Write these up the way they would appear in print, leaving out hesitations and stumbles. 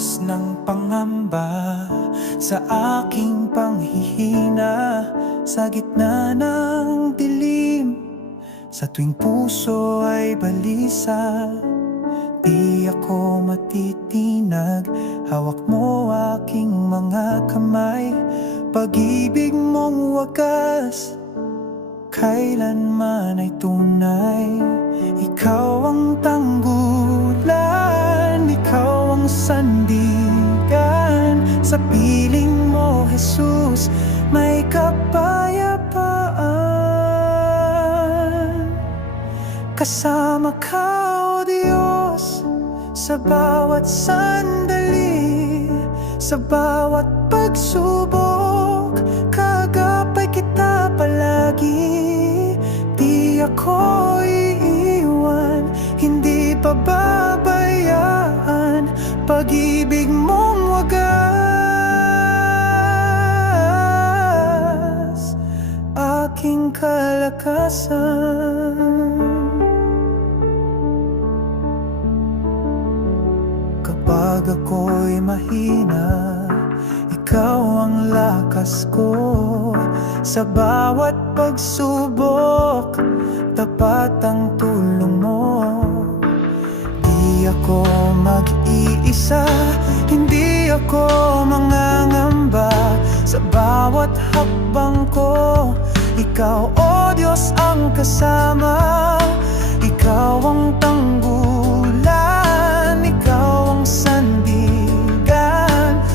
oras ng pangamba, sa aking panghihina, sa gitna ng dilim, sa tuwing puso ay balisa. Di ako matitinag, hawak mo aking mga kamay. Pag-ibig mong wagas, kailanman ay tunay. Ikaw ang tanggulan, ikaw ang sandigan. Sa piling mo, Jesus, may kapayapaan. Kasama ka, O Diyos, sa bawat sandali, sa bawat pagsubok, kagapay kita palagi. Di ako iiwan, hindi pababayaan, pag-ibig mong wagas, aking kalakasan. Kapag ako'y mahina, ikaw ang lakas ko. Sa bawat pagsubok, tapat ang tulong mo. Di ako mag-iisa, hindi ako mangangamba. Sa bawat hakbang ko, ikaw, O Diyos, ang kasama. Ikaw ang tanggulan, ikaw ang sandigan.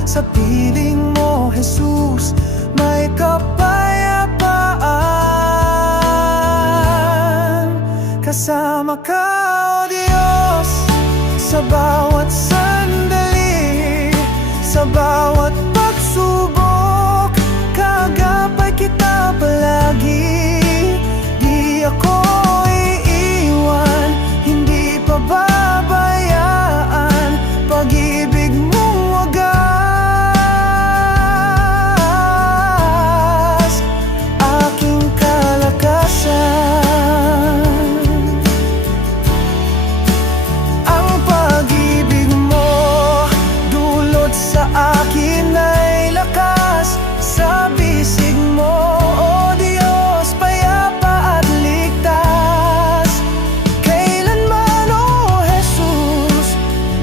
Sa piling mo, Jesus, may kapayapaan. Kasama ka, O Diyos, sa bawat sandali, sa bawat pagsubok, kagapay kita palagi. Di ako iiwan, hindi pababayaan, pag-ibig mong wagas, aking kalakasan. Ang pag-ibig mo dulot sa akin ay lakas. Sa bisig mo, O Diyos, payapa at ligtas. Kailanman, O Jesus,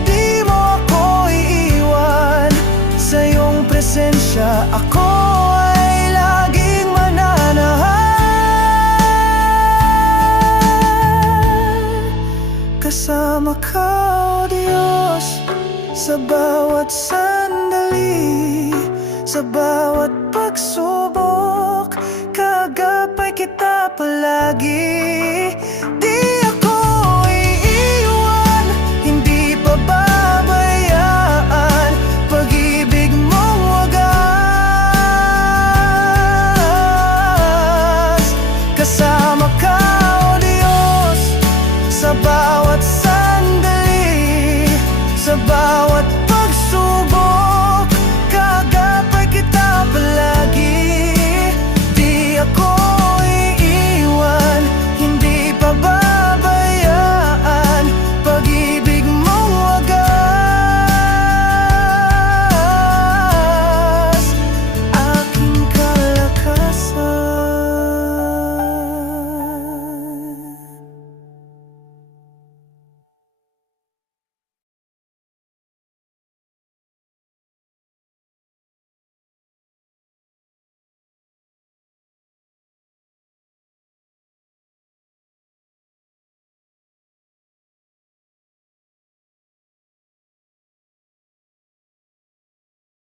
di mo ako iiwan. Sa iyong presensya ako ay laging mananahan. Kasama ka, O Diyos, sa bawat sandali, sa bawat pagsubok, kagapay kita palagi. Di